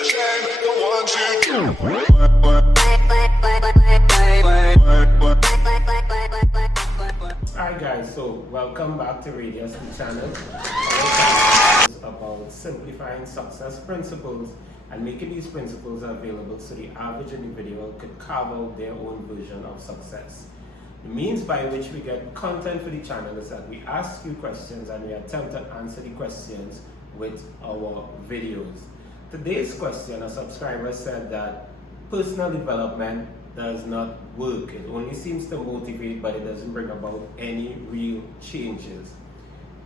Hi guys, so welcome back to Rydeus-The channel. Our channel is about simplifying success principles and making these principles available so the average individual could carve out their own version of success. The means by which we get content for the channel is that we ask you questions and we attempt to answer the questions with our videos. Today's question, a subscriber said that personal development does not work. It only seems to motivate, but it doesn't bring about any real changes.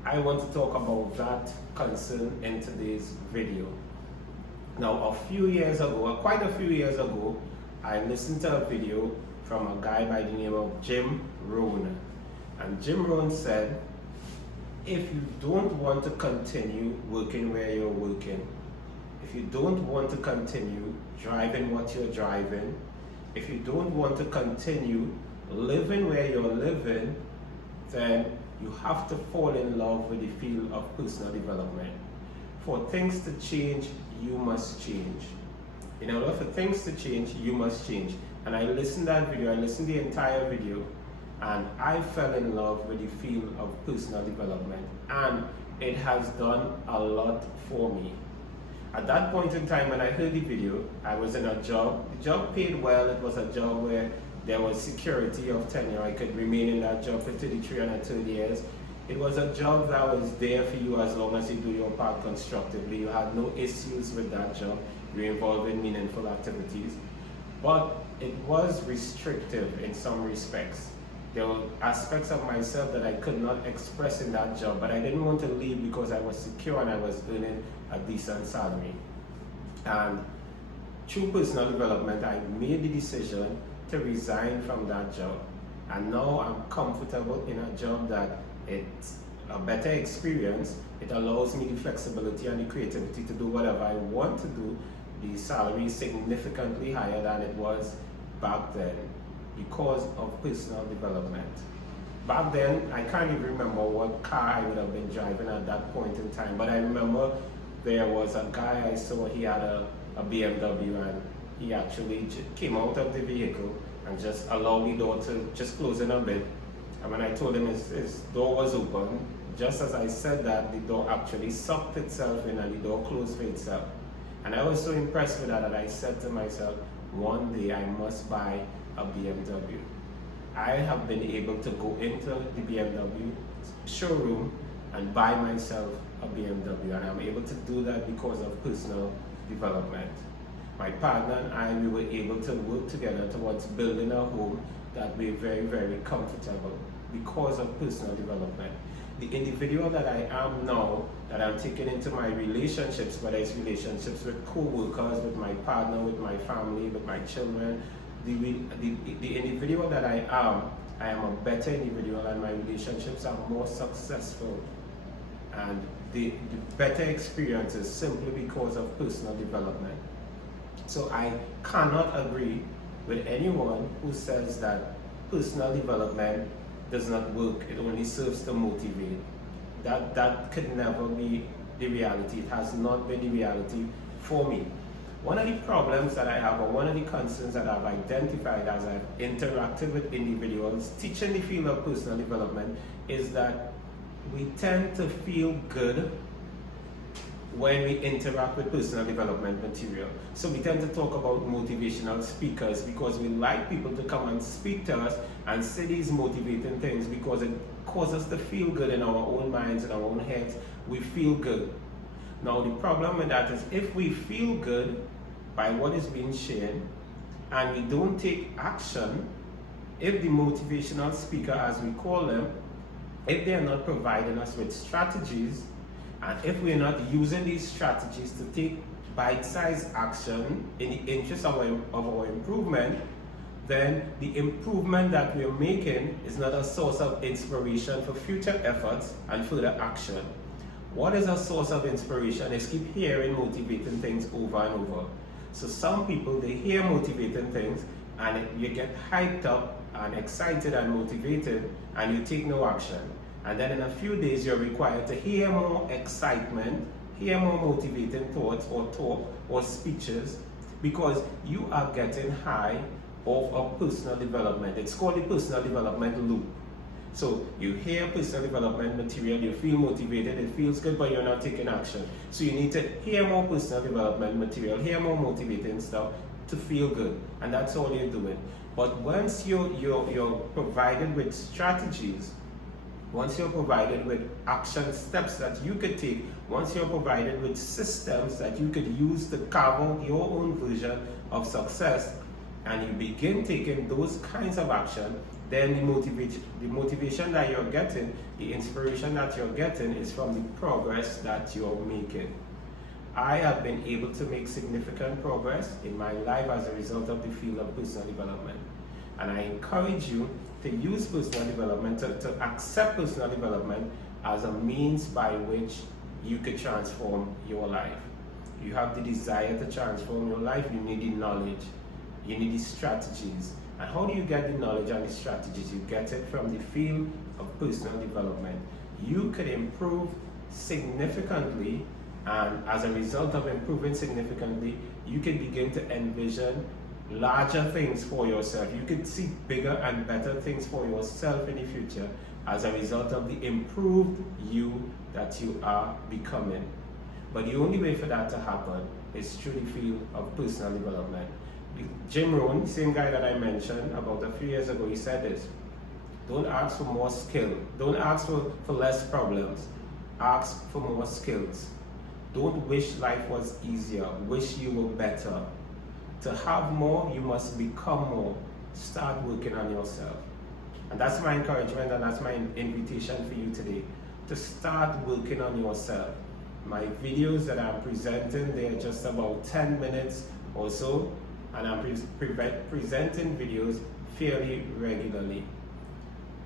I want to talk about that concern in today's video. Now, quite a few years ago, I listened to a video from a guy by the name of Jim Rohn. And Jim Rohn said, if you don't want to continue working where you're working, if you don't want to continue driving what you're driving, if you don't want to continue living where you're living, then you have to fall in love with the field of personal development. For things to change, you must change. In order for things to change, you must change. And I listened to that video, I listened to the entire video, and I fell in love with the field of personal development. And it has done a lot for me. At that point in time when I heard the video, I was in a job. The job paid well. It was a job where there was security of tenure. I could remain in that job for 33 and 30 years. It was a job that was there for you as long as you do your part constructively. You had no issues with that job. You were involved in meaningful activities. But it was restrictive in some respects. There were aspects of myself that I could not express in that job, but I didn't want to leave because I was secure and I was earning a decent salary. And through personal development, I made the decision to resign from that job. And now I'm comfortable in a job that it's a better experience. It allows me the flexibility and the creativity to do whatever I want to do. The salary is significantly higher than it was back then, because of personal development. Back then, I can't even remember what car I would have been driving at that point in time, but I remember there was a guy I saw, he had a BMW, and he actually came out of the vehicle and just allowed the door to just close in a bit. And when I told him his door was open, just as I said that, the door actually sucked itself in and the door closed for itself. And I was so impressed with that I said to myself, one day I must buy a BMW. I have been able to go into the BMW showroom and buy myself a BMW, and I'm able to do that because of personal development. My partner and I, we were able to work together towards building a home that we're very, very comfortable because of personal development. The individual that I am now, that I'm taking into my relationships, whether it's relationships with co-workers, with my partner, with my family, with my children, the individual that I am a better individual, and my relationships are more successful. And the better experiences simply because of personal development. So I cannot agree with anyone who says that personal development does not work, it only serves to motivate. That could never be the reality. It has not been the reality for me. One of the problems that I have, or one of the concerns that I've identified as I've interacted with individuals teaching the field of personal development, is that we tend to feel good when we interact with personal development material. So we tend to talk about motivational speakers because we like people to come and speak to us and say these motivating things because it causes us to feel good in our own minds and our own heads. We feel good. Now the problem with that is, if we feel good by what is being shared and we don't take action, if the motivational speaker, as we call them, if they are not providing us with strategies, and if we're not using these strategies to take bite-sized action in the interest of our improvement, then the improvement that we're making is not a source of inspiration for future efforts and further action. What is a source of inspiration is keep hearing motivating things over and over. So some people, they hear motivating things and you get hyped up and excited and motivated and you take no action. And then in a few days, you're required to hear more excitement hear more motivating thoughts or talk or speeches, because you are getting high of a personal development. It's called the personal development loop. So you hear personal development material, you feel motivated, it feels good, but you're not taking action. So you need to hear more personal development material, hear more motivating stuff to feel good. And that's all you're doing. But once you're provided with strategies, once you're provided with action steps that you could take, once you're provided with systems that you could use to carve out your own version of success, and you begin taking those kinds of action, then the motivation that you're getting, the inspiration that you're getting is from the progress that you're making. I have been able to make significant progress in my life as a result of the field of personal development. And I encourage you to use personal development, to accept personal development as a means by which you could transform your life. You have the desire to transform your life, you need the knowledge, you need the strategies. And how do you get the knowledge and the strategies? You get it from the field of personal development. You could improve significantly, and as a result of improving significantly, you can begin to envision larger things for yourself. You could see bigger and better things for yourself in the future as a result of the improved you that you are becoming. But the only way for that to happen is through the field of personal development. Jim Rohn, the same guy that I mentioned about a few years ago, he said this: don't ask for more skill, don't ask for less problems, ask for more skills. Don't wish life was easier, wish you were better. To have more, you must become more. Start working on yourself. And that's my encouragement, and that's my invitation for you today, to start working on yourself. My videos that I'm presenting, they're just about 10 minutes or so, and I'm presenting videos fairly regularly.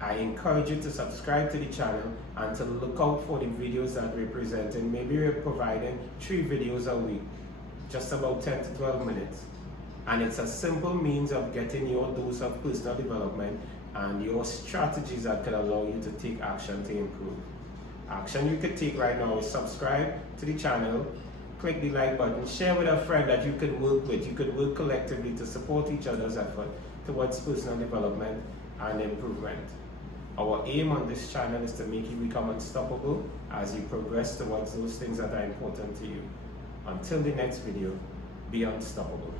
I encourage you to subscribe to the channel and to look out for the videos that we're presenting. Maybe we're providing 3 videos a week, just about 10 to 12 minutes. And it's a simple means of getting your dose of personal development and your strategies that can allow you to take action to improve. Action you could take right now is subscribe to the channel, click the like button, share with a friend that you could work with. You could work collectively to support each other's effort towards personal development and improvement. Our aim on this channel is to make you become unstoppable as you progress towards those things that are important to you. Until the next video, be unstoppable.